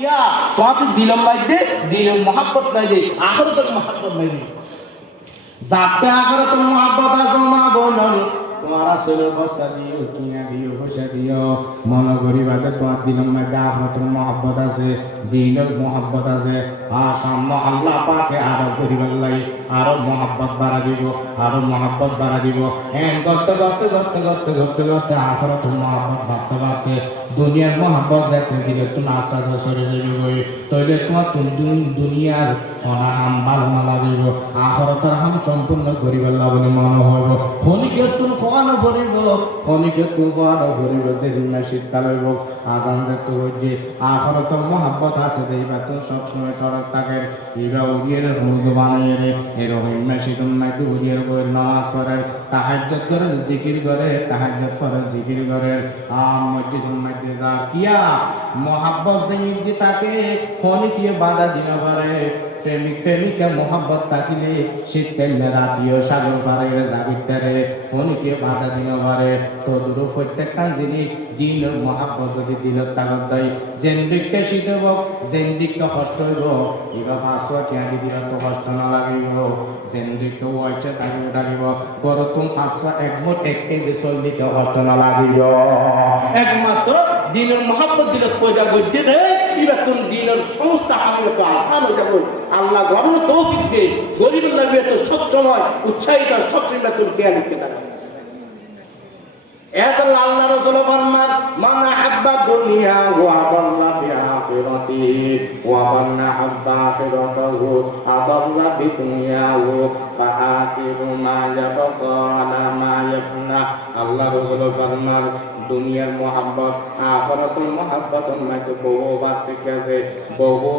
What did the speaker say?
ইয়া তোমাকে দিলম বাইদে দিলম মোহাব্বত বাইদে আখিরাতের মোহাব্বত বাইদে যাতে আখিরাতের মোহাব্বত আছে মা বোন তোমার আসলের বস্তা দিও কিনা দিও পয়সা দিও মনে করি বাদে তোমার দিলম বাইদে আখিরাতের মোহাব্বত আছে দিনের মোহাব্বত আছে আর সামনে আল্লাহ পাকে আরো করিবার লাই আরো মোহাব্বত বাড়া দিব আরো মোহাব্বত বাড়া দিব এন করতে করতে করতে করতে করতে করতে আখিরাতের মোহাব্বত বাড়তে বাড়তে দুনিয়ার মোহাব্বত দেখতে দিলে তো নাস্তা শরীরে গই তইলে তোমার দুনিয়ার অনাহাম ভালো না লাগিব আখিরাতের হাম সম্পূর্ণ করিবার বলে মনে হইব খনিকে তুমি কোয়ানো করিব খনিকে তুমি কোয়ানো করিব যেদিন না শীতকাল হইব আজান দেখতে হইছে আখিরাতের মোহাব্বত আছে দেইবা তো সব সময় সরক থাকে এরা উড়িয়ে রোজো বানিয়ে রে এরকম মেশিদুন নাইতে উড়িয়ে করে নামাজ পড়ে তাহাজ্জুদ করে জিকির করে তাহাজ্জুদ করে জিকির করে মসজিদুল মধ্যে যা কিয়া মোহাব্বত যেই তাকে খনিকে বাধা দিতে পারে প্রেমিক প্রেমিকা মোহাব্বত থাকিলে শীতকাল রাতিও সাগর পারে যাবিতারে খনিকে বাধা দিতে পারে তো দূর প্রত্যেকটা জিনিস দিন মোহাব্বত যদি দিল তাগত দেয় যেন দিকটা শীত হব যেন দিকটা কষ্ট হইব এবার পাঁচশো টিয়াদি দিলে তো কষ্ট না লাগিব যেন দিকটা ওয়াইছে থাকিব থাকিব গরম তুমি পাঁচশো একমত এক কেজি চল্লিশটা কষ্ট না লাগিব একমাত্র দিনের মোহাব্বত দিলে খোঁজা গজ্জে দেয় এবার তুমি দিনের সমস্ত হামল তো আসান হয়ে যাবো আল্লাহ গরম তৌফিক দে গরিব লাগবে তো সচ্ছলয় উৎসাহিত সচ্ছল তুমি কে লিখতে থাকবে এত আল্লাহ রাসূল ফরমান মান হাব্বা দুনিয়া ওয়া আদাল্লা ফি আখিরাতি ওয়া মান হাব্বা আখিরাতাহু আদাল্লা ফি দুনিয়াহু ফাআখিরু মা ইয়াবকা আলা মা ইয়াফনা আল্লাহ রাসূল ফরমান দুনিয়ার মোহাব্বত আখিরাতুল মোহাব্বত মধ্যে বহু বাত আছে বহু